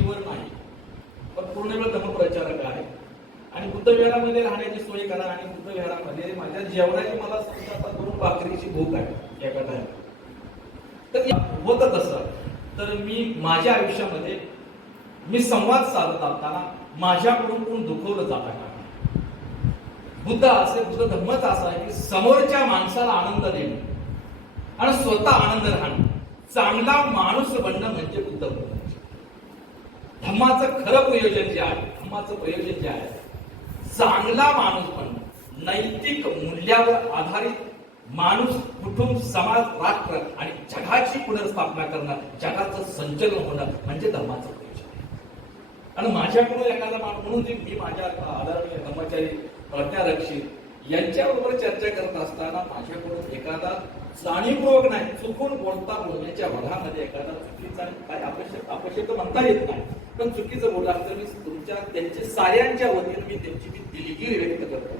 माचीवर नाही. पण पूर्ण वेळ धर्मप्रचारक आहे. आणि बुद्ध विहारामध्ये राहण्याची सोय करा आणि बुद्ध विहारामध्ये माझ्या जेवणाची मला समजा करून भाकरीची भूक आहे एका time. तर होत होतं कसं तर मी माझ्या आयुष्यामध्ये मी संवाद साधत असताना माझ्याकडून कोण दुखवलं जात आहे? बुद्ध असे बुद्ध धर्मच असा आहे की समोरच्या माणसाला आनंद देणं आणि स्वतः आनंद राहणं. चांगला माणूस बनणं म्हणजे बुद्ध बनणं धम्माचं खरं प्रयोजन जे आहे धम्माचं प्रयोजन जे आहे चांगला माणूस बनणं नैतिक मूल्यावर आधारित माणूस कुटुंब समाज राष्ट्र आणि जगाची पुनर्स्थापना करणं जगाचं संचलन होणं म्हणजे धर्माचं प्रयोजन. आणि माझ्याकडून एखादा माणूस म्हणून मी माझ्या आदरणीय कर्मचारी प्रज्ञारक्षित यांच्याबरोबर चर्चा करत असताना माझ्याकडून एखादा जाणीवपूर्वक नाही चुकून बोलता बोलण्याच्या वधामध्ये एखादा चुकीचा काय अपशब्द अपशब्द म्हणता येत नाही. पण चुकीचं बोलला. तर मी तुमच्या त्यांच्या साऱ्यांच्या वतीने मी त्यांची मी दिलगिरी व्यक्त करतो.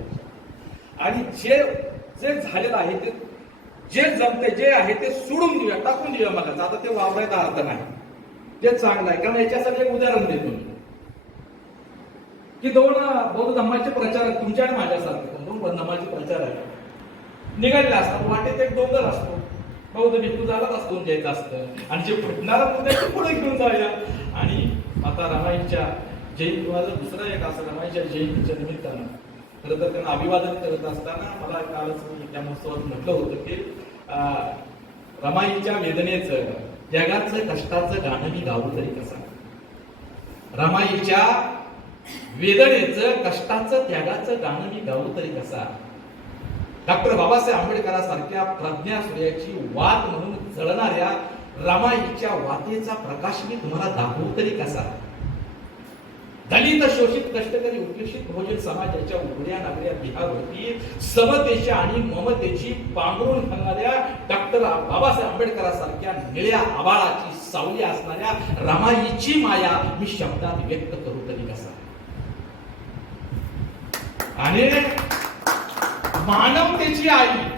आणि जे जे झालेलं आहे ते जे जमते जे आहे ते सोडून देऊया टाकून देऊया मला. आता ते वापरायचा अर्थ नाही. जे चांगलं आहे. कारण याच्यासाठी एक उदाहरण देतो मी. की दोन बौद्ध धम्माचे प्रचारक तुमच्या आणि माझ्यासारखे. दोन बौद्ध प्रचार प्रचारक निघालेला असतात. वाटेत एक डोंगर असतो. बौद्ध भिक्खू झालाच असतो द्यायचं असतं. आणि जे फुटणारा मुद्दा पुढे घेऊन जाऊया. आणि आता रमाईच्या माझं दुसरं एक असं रमाईच्या जयंतीच्या निमित्तानं. खरं तर त्यांना अभिवादन करत असताना मला कालच मी त्या महोत्सवात म्हटलं होतं की रमाईच्या वेदनेचं जगाचं कष्टाचं गाणं मी गावं तरी कसा? रमाईच्या वेदनेचं कष्टाचं त्यागाचं गाणं मी गाऊ तरी कसा? डॉक्टर बाबासाहेब आंबेडकरांसारख्या प्रज्ञा सूर्याची वात म्हणून जळणाऱ्या रमाईच्या वातेचा प्रकाश मी तुम्हाला दाखवू तरी कसा? दलित शोषित कष्टकरी उपेक्षित बहुजन समाजाच्या उघड्या नागऱ्या बिहारवरती समतेच्या आणि ममतेची पांघरून घालणाऱ्या डॉक्टर बाबासाहेब आंबेडकरांसारख्या निळ्या आबाळाची सावली असणाऱ्या रमाईची माया मी शब्दात व्यक्त करू तरी कसा? आणि मानवतेची आई